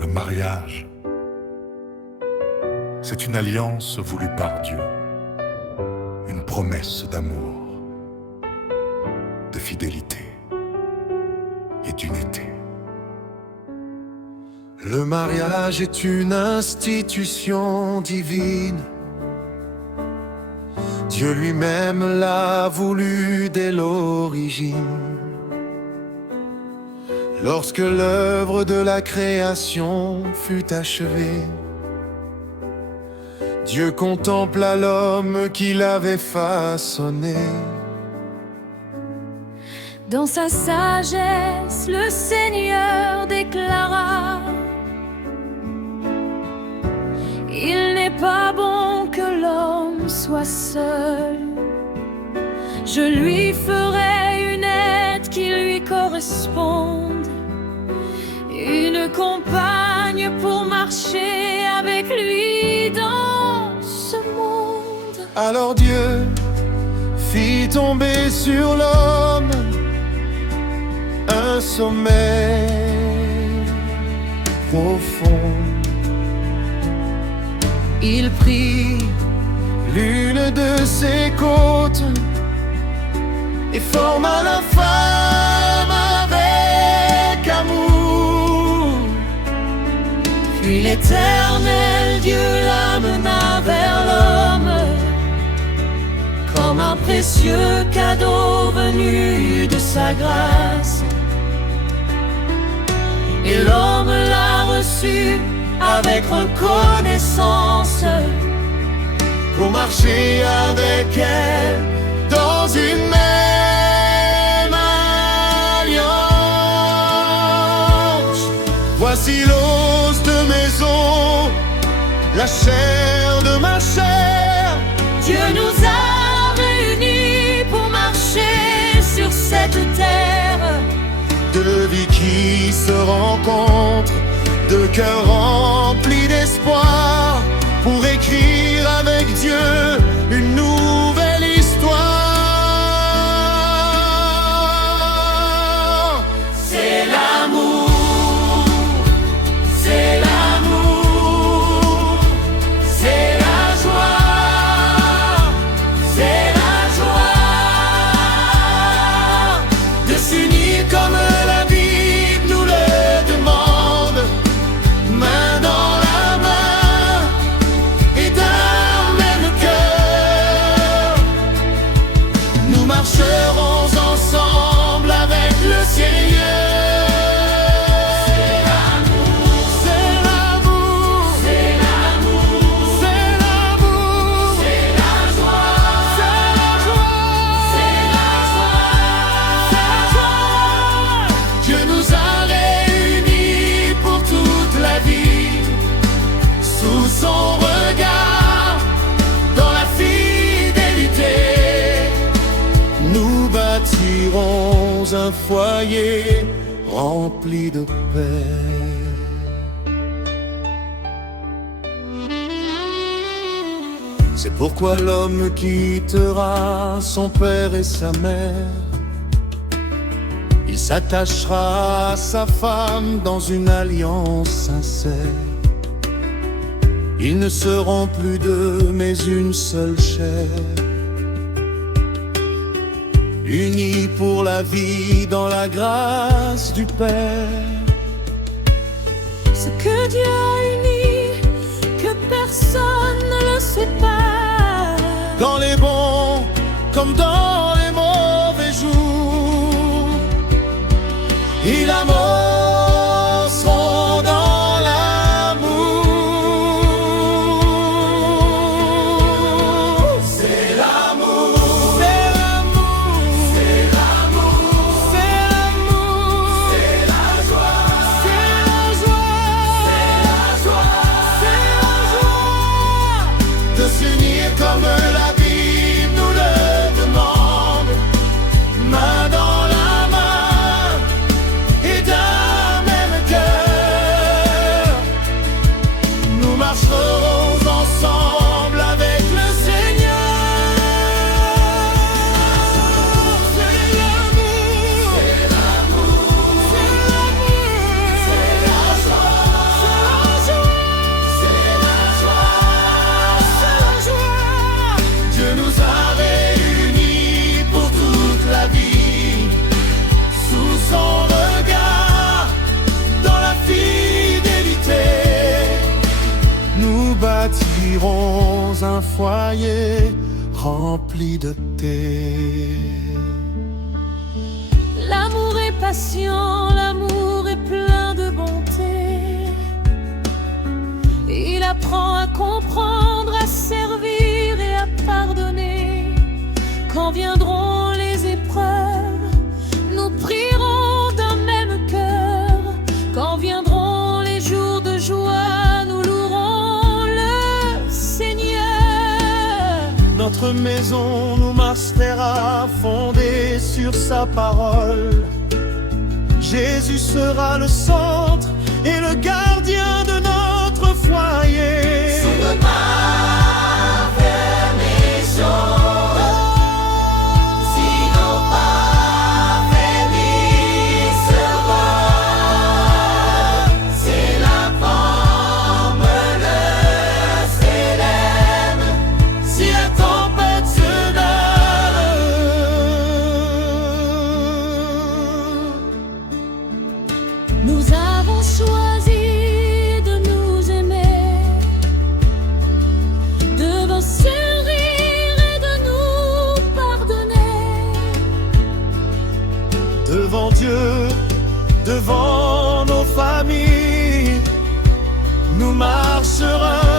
Le mariage, c'est une alliance voulue par Dieu, une promesse d'amour, de fidélité et d'unité. Le mariage est une institution divine. Dieu lui-même l'a voulu dès l'origine. Lorsque l'œuvre de la création fut achevée, Dieu contempla l'homme qu'il avait façonné. Dans sa sagesse, le Seigneur déclara: il n'est pas bon que l'homme soit seul. Je lui ferai une aide qui lui corresponde, une compagne pour marcher avec lui dans ce monde. Alors Dieu fit tomber sur l'homme un sommeil profond. Il prit l'une de ses côtes et forma la femme avec amour. Puis l'Éternel Dieu l'amena vers l'homme comme un précieux cadeau venu de sa grâce. Et l'homme l'a reçu avec reconnaissance pour marcher avec elle dans une même alliance. Voici l'os de mes os, la chair de ma chair. Dieu nous a réunis pour marcher sur cette terre. Deux vies qui se rencontrent, deux cœurs remplis d'espoir, pour écrire avec Dieu une nouvelle histoire. C'est l'amour, c'est l'amour, c'est la joie, c'est la joie de s'unir comme la Bible nous le demande, main dans la main et d'un même cœur. Nous marcherons ensemble avec le Seigneur. C'est l'amour, C'est l'amour, c'est l'amour, c'est l'amour, c'est la joie, c'est la joie, c'est la joie. Dieu nous a réunis pour toute la vie, sous son regard, dans la fidélité. Nous bâtirons un foyer rempli de paix. C'est pourquoi l'homme quittera son père et sa mère. Il s'attachera à sa femme dans une alliance sincère. Ils ne seront plus deux, mais une seule chair. Unis pour la vie dans la grâce du Père. Ce que Dieu a uni, que personne ne le sépare. Dans les bons comme dans les mauvais jours, ils avanceront dans l'amour. C'est l'amour, c'est l'amour, c'est l'amour, c'est l'amour, c'est la joie, c'est la joie, c'est la joie, c'est la joie de s'unir comme la Bible nous le demande. construirons un foyer rempli de thé. L'amour est patient, l'amour est plein de bonté. Il apprend à comprendre, à servir et à pardonner. Quand viendront les épreuves, nous prierons d'un même cœur. Quand viendront les jours de joie, nous louerons le Seigneur. Notre maison nous restera fondée sur sa parole. Jésus sera le centre et le gardien de notre foyer. Sur ma maison, si nos pas frémissent, c'est la forme le célèbre. Si la tempête se donne, Nous avons choisi de nous aimer, de vos sourires et de nous pardonner. devant Dieu, devant nos familles, nous marcherons